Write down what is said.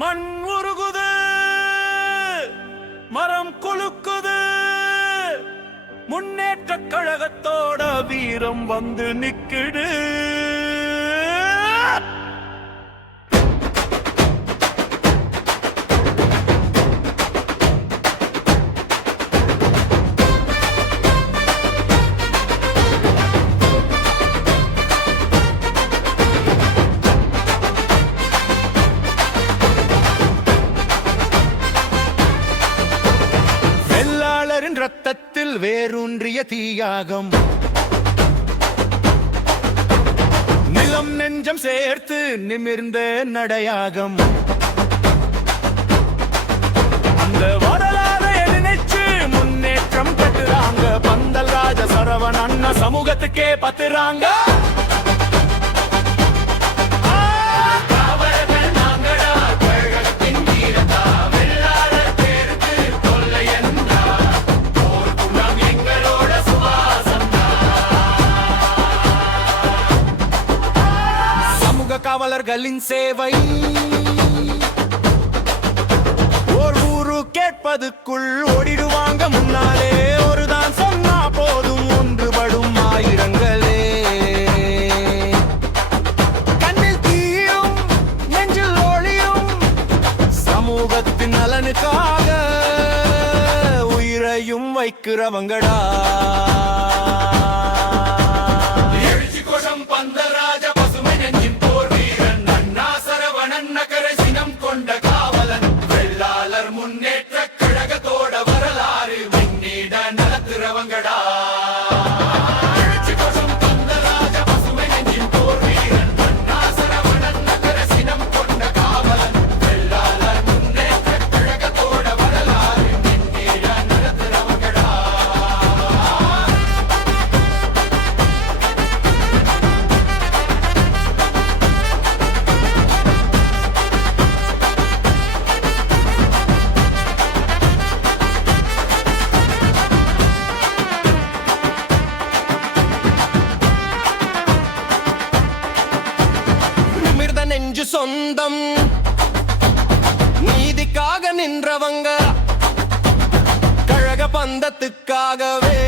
மண் உருகுது, மரம் கொழுக்குது, முன்னேற்ற கழகத்தோட வீரம் வந்து நிக்குது. ரத்தத்தில் வேரூன்றிய தீயாகம், நிலம் நெஞ்சம் சேர்த்து நிமிர்ந்த நடையாகம். அந்த வரலாறை நினைச்சு முன்னேற்றம் கட்டுறாங்க. பந்தல் ராஜ சரவண அண்ணா சமூகத்துக்கே பத்துறாங்க. காவலர்களின் சேவை ஓர் ஊரு கேட்பதுக்குள் ஓடிடுவாங்க முன்னாலே. ஒருதான் சொன்னா போதும் ஒன்றுபடும் ஆயிரங்களே. கண்ணில் தீயும் நெஞ்சில் ஒளியும் சமூகத்தின் நலனுக்காக உயிரையும் வைக்கிறவங்கடா. நெஞ்சு சொந்தம் நீதிக்காக நின்றவங்க, கழக பந்தத்துக்காகவே.